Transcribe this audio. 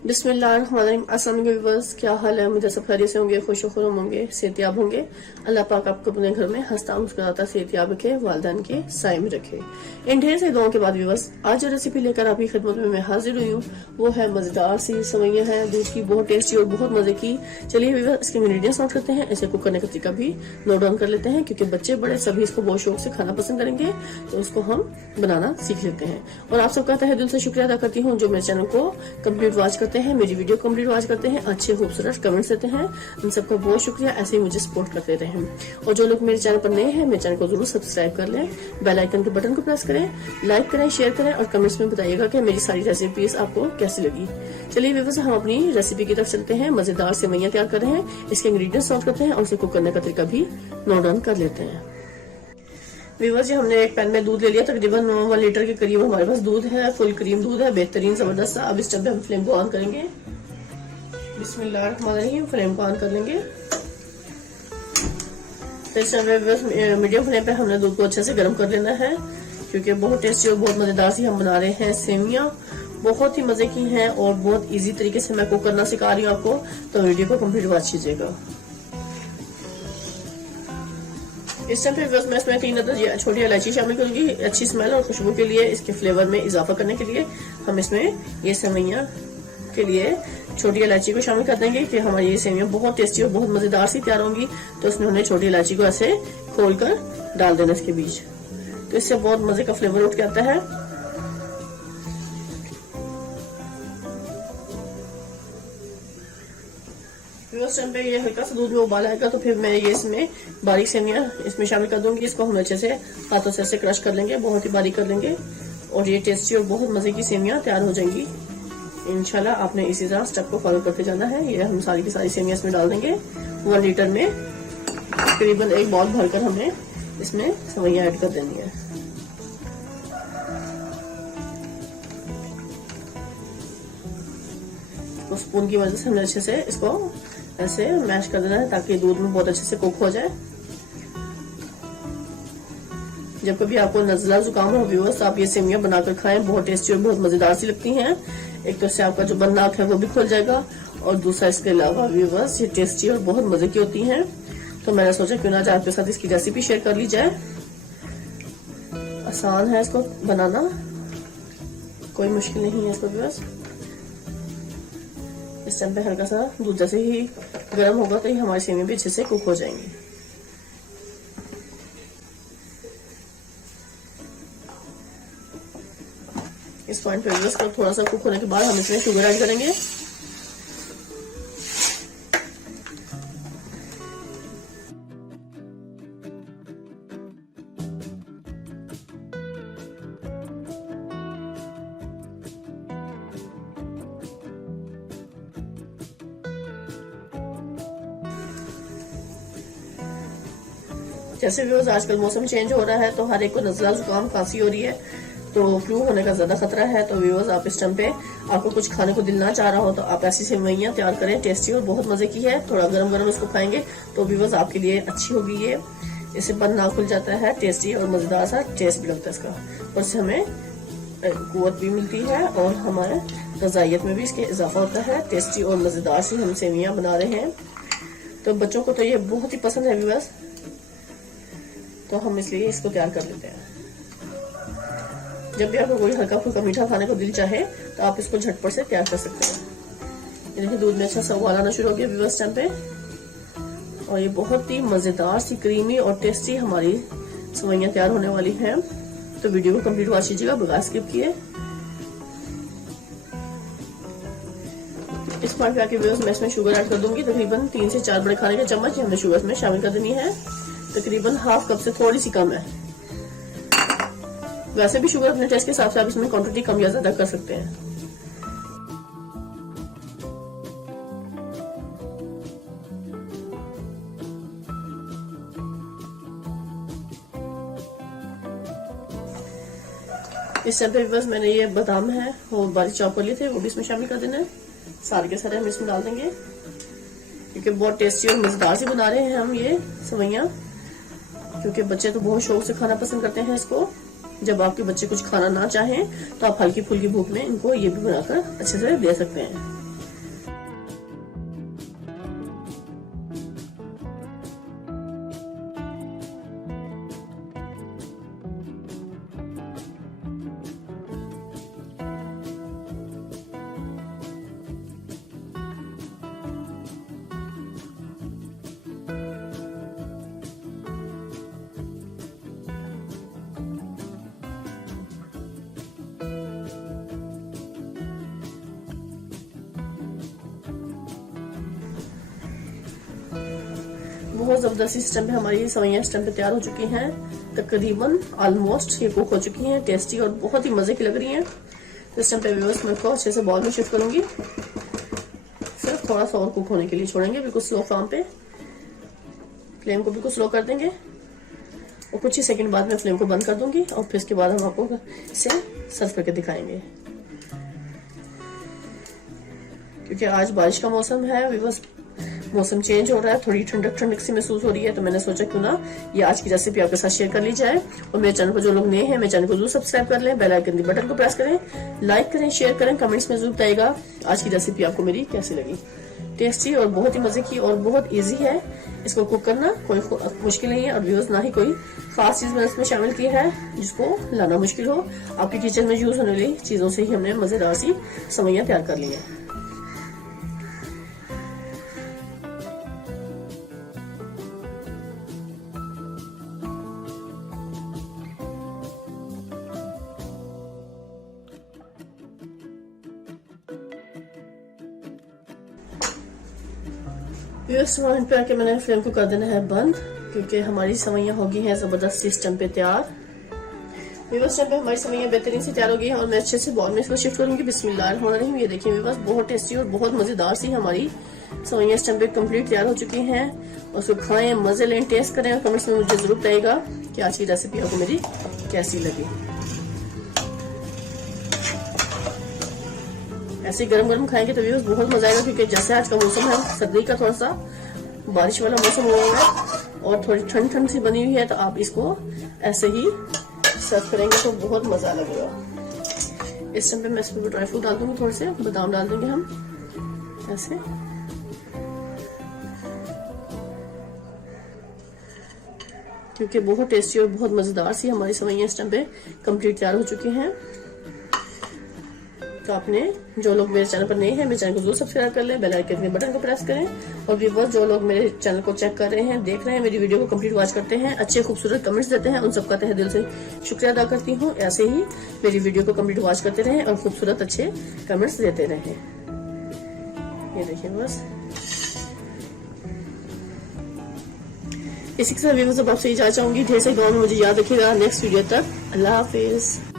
बिस्मिल्लाहिर्रहमानिर्रहीम। अस्सलाम वालेकुम व्यूअर्स, क्या हाल है? मुझे सब खैरियत से होंगे, खुश खुरम होंगे, सेहतयाब होंगे। अल्लाह पाक आपको अपने घर में हंसता मुस्कुराता सेहतयाब रखे, वालिदैन के साए में रखे। इन ढेर से दुआओं के बाद व्यूअर्स, आज जो रेसिपी लेकर आपकी खिदमत में मैं हाजिर हुई हूँ वो है मजेदार सी सेवइयां हैं दूध की, बहुत टेस्टी और बहुत मजे की। चलिए व्यूअर्स, इसके इंग्रेडिएंट्स नोट करते हैं, इसे कुक करने का तरीका भी नोट डाउन कर लेते हैं, क्योंकि बच्चे बड़े सभी इसको बहुत शौक से खाना पसंद करेंगे, तो उसको हम बनाना सीख लेते हैं। और आप सबका तहे दिल से शुक्रिया अदा करती हूँ जो मेरे चैनल को कंप्लीट वॉच करते हैं, मेरी वीडियो कंप्लीट वॉच करते हैं, अच्छे खूबसूरत कमेंट्स देते हैं। उन सबका बहुत शुक्रिया, ऐसे ही मुझे सपोर्ट करते रहें। और जो लोग मेरे चैनल पर नए हैं, मेरे चैनल को जरूर सब्सक्राइब कर लें, बेल आइकन के बटन को प्रेस करें, लाइक करें, शेयर करें और कमेंट्स में बताइएगा कि मेरी सारी रेसिपीज आपको कैसी लगी। चलिए व्यूअर्स, हम अपनी रेसिपी की तरफ चलते हैं। मजेदार सेवइयां तैयार कर रहे हैं, इसके इंग्रेडिएंट्स नोट करते हैं और उसे कुक करने का तरीका भी नोट डाउन कर लेते हैं। व्यूअर्स जी, हमने एक पैन में दूध ले लिया, तकरीबन 1 लीटर के करीब हमारे पास दूध है, फुल क्रीम दूध है, बेहतरीन जबरदस्त सा। अब इस टाइम पे हम फ्लेम को ऑन करेंगे। बिस्मिल्लाहिर्रहमानिर्रहीम, फ्लेम को ऑन कर लेंगे। तो इस टाइम पे मीडियम फ्लेम पे हमने दूध को अच्छे से गर्म कर लेना है, क्योंकि बहुत टेस्टी और बहुत मजेदार सी हम बना रहे हैं सेवियां। बहुत ही मजे की हैं और बहुत इजी तरीके से मैं कुक करना सिखा रही हूँ आपको, तो वीडियो को कंप्लीट वॉच कीजिएगा। इस टाइम पे मैं इसमें 3 अदद छोटी इलायची शामिल करूंगी, अच्छी स्मेल और खुशबू के लिए, इसके फ्लेवर में इजाफा करने के लिए हम इसमें ये सेवइयां के लिए छोटी इलायची को शामिल कर देंगे कि हमारी ये सेवइयां बहुत टेस्टी और बहुत मजेदार सी तैयार होंगी। तो उसमें हमने छोटी इलायची को ऐसे खोल कर डाल देना इसके बीच, तो इससे बहुत मजे का फ्लेवर उठ के आता है। उस टाइम पे ये हल्का सा दूध में उबाल आएगा, तो फिर मैं ये इसमें बारीक सेवइयां इसमें शामिल कर दूंगी। इसको हम अच्छे से हाथों से ऐसे क्रश कर लेंगे, बहुत ही बारीक कर लेंगे, और ये टेस्टी और बहुत मजे की सेवइयां तैयार हो जाएंगी इंशाल्लाह। आपने इसी तरह स्टेप को फॉलो करते जाना है। ये हम सारी की सारी सेवइयां इसमें डाल देंगे। 1 लीटर में तकरीबन 1 बाउल भरकर हमें इसमें सेवइयां ऐड कर देनी है। तो स्पून की वजह से हमने अच्छे से इसको ऐसे मैश कर देना है, ताकि दूध में बहुत अच्छे से कुक हो जाए। जब कभी आपको नज़ला जुकाम हो व्यूअर्स, तो आप ये सेवइयां बनाकर खाएं, बहुत टेस्टी और बहुत मजेदार सी लगती हैं। एक तो इससे आपका जो बंद नाक है वो भी खुल जाएगा, और दूसरा इसके अलावा व्यूअर्स ये टेस्टी और बहुत मजे की होती हैं। तो मैंने सोचा क्यों ना आज आपके साथ इसकी रेसिपी शेयर कर ली जाए। आसान है इसको बनाना, कोई मुश्किल नहीं है इसको व्यूअर्स। इस टाइम पे हल्का सा दूध जैसे ही गर्म होगा तो ये हमारी सेवइयां भी अच्छे से कुक हो जाएंगी। इस पॉइंट पे इसको थोड़ा सा कुक होने के बाद हम इसमें शुगर ऐड करेंगे। जैसे व्यूअर्स, आजकल मौसम चेंज हो रहा है, तो हर एक को नज़ला जुकाम खांसी हो रही है, तो फ्लू होने का ज्यादा खतरा है। तो व्यूअर्स, आप इस टाइम पे आपको कुछ खाने को दिल ना चाह रहा हो, तो आप ऐसी सेवइयां तैयार करें, टेस्टी और बहुत मजे की है। थोड़ा गरम गरम इसको खाएंगे तो व्यूअर्स आपके लिए अच्छी होगी ये। इससे बंद ना खुल जाता है, टेस्टी और मजेदार सा टेस्ट भी लगता है इसका, और इससे हमें कुव्वत भी मिलती है और हमारे गजाइयत में भी इसके इजाफा होता है। टेस्टी और मजेदार सी हम सेवइयां बना रहे हैं, तो बच्चों को तो ये बहुत ही पसंद है व्यूअर्स, तो हम इसलिए इसको तैयार कर लेते हैं। जब भी आपको कोई हल्का फुल्का मीठा खाने को दिल चाहे, तो आप इसको झटपट से तैयार कर सकते हैं। ये देखिए, दूध में अच्छा सा उबाल आना शुरू हो गया व्यूअर्स टाइम पे, और ये बहुत ही मजेदार सी क्रीमी और टेस्टी हमारी सेवइयां तैयार होने वाली हैं। तो वीडियो को कंप्लीट वॉच कीजिएगा बगैर स्किप किए। इस पॉइंट पे आके व्यूअर्स मैं इसमें शुगर ऐड कर दूंगी। तकरीबन 3 से 4 बड़े खाने के चम्मच हमने शुगर इसमें शामिल कर देनी है। तकरीबन हाफ कप से थोड़ी सी कम है। वैसे भी शुगर अपने टेस्ट के हिसाब से आप इसमें क्वांटिटी कम या ज्यादा कर सकते हैं। इस टाइम पे बस मैंने ये बादाम है वो बारीक चॉप कर लिए थे, वो भी इसमें शामिल कर देना है। सारे के सारे हम इसमें डाल देंगे, क्योंकि बहुत टेस्टी और मजेदार से बना रहे हैं हम ये सेवइयां, क्योंकि बच्चे तो बहुत शौक से खाना पसंद करते हैं इसको। जब आपके बच्चे कुछ खाना ना चाहें, तो आप हल्की फुल्की भूख में इनको ये भी बनाकर अच्छे से दे सकते हैं। बहुत जबरदस्त इस टाइम पे हमारी सवैयां इस टाइम पे तैयार हो चुकी हैं, तकरीबन ऑलमोस्ट ये कुक हो चुकी हैं, टेस्टी और बहुत ही मजे की लग रही हैं। तो इस टाइम पे व्यूअर्स मैं इसको अच्छे से बॉल में शिफ्ट करूंगी, सिर्फ थोड़ा सा और कुक होने के लिए छोड़ेंगे, बिल्कुल स्लो फ्लेम पे, फ्लेम को बिल्कुल स्लो कर देंगे और कुछ ही सेकंड बाद मैं फ्लेम को बंद कर दूंगी और फिर इसके बाद हम आपको इसे सर्व करके दिखाएंगे। क्योंकि आज बारिश का मौसम है, व्यूअर्स मौसम चेंज हो रहा है, थोड़ी ठंडक ठंडक सी महसूस हो रही है, तो मैंने सोचा क्यों ना ये आज की रेसिपी आपके साथ शेयर कर ली जाए। और मेरे चैनल पर जो लोग नए हैं, मेरे चैनल को जरूर सब्सक्राइब कर लें, बेल आइकन के बटन को प्रेस करें, लाइक करें, शेयर करें, कमेंट्स में जरूर बताइएगा आज की रेसिपी आपको मेरी कैसी लगी। टेस्टी और बहुत ही मजे की और बहुत ईजी है, इसको कुक करना कोई मुश्किल नहीं है। और व्यूअर्स ना ही कोई खास चीज मैंने इसमें शामिल की है जिसको लाना मुश्किल हो, आपके किचन में यूज होने वाली चीजों से ही हमने मजेदार सी सवैयां तैयार कर ली है। व्यूअर्स इन पे आके मैंने फ्लेम को कर देना है बंद, क्योंकि हमारी सवैयां होगी हैं जबरदस्त इस टाइम पे तैयार। व्यूअर्स टाइम पे हमारी सवैयां बेहतरीन से तैयार हो गई है और मैं अच्छे से बॉल में इसको शिफ्ट करूंगी। बिस्मिल्लाहिर्रहमानिर्रहीम। ये देखिए व्यूअर्स बहुत टेस्टी और बहुत मजेदार सी हमारी सवैयां इस टाइम पे कंप्लीट तैयार हो चुकी हैं। उसको खाएं, मजे लें, टेस्ट करें और कमेंट्स में मुझे जरूर बताइएगा कि आज की रेसिपी आपको मेरी कैसी लगी। ऐसे गरम गरम खाएंगे तो व्यूअर्स बहुत मजा आएगा, क्योंकि जैसे आज का मौसम है सर्दी का, थोड़ा सा बारिश वाला मौसम हो रहा है और थोड़ी ठंड ठंड सी बनी हुई है, तो आप इसको ऐसे ही सर्व करेंगे तो बहुत मजा लगेगा। इस टाइम पे मैं इसमें ड्राई फ्रूट डाल दूंगी, थोड़े से बादाम डाल देंगे हम ऐसे। क्योंकि बहुत टेस्टी और बहुत मजेदार सी हमारी सवैयां इस टाइम पे कंप्लीट तैयार हो चुकी हैं। तो आपने जो लोग मेरे चैनल पर नए हैं, मेरे चैनल को जरूर सब्सक्राइब कर लें, बेल आइकन के बटन को प्रेस करें। और व्यूअर्स जो लोग मेरे चैनल को चेक कर रहे हैं, देख रहे हैं, मेरी वीडियो को कंप्लीट वॉच करते हैं, अच्छे खूबसूरत कमेंट्स देते हैं, उन सबका तहे दिल से शुक्रिया अदा करती हूँ। ऐसे ही मेरी वीडियो को कंप्लीट वॉच करते रहें और खूबसूरत अच्छे कमेंट्स देते रहें। ये देखिए बस इसी के साथ व्यूअर्स अब आपसे इजाजत चाहूंगी। ढेर सारी दुआ में मुझे याद रखिएगा। नेक्स्ट वीडियो तक अल्लाह हाफिज।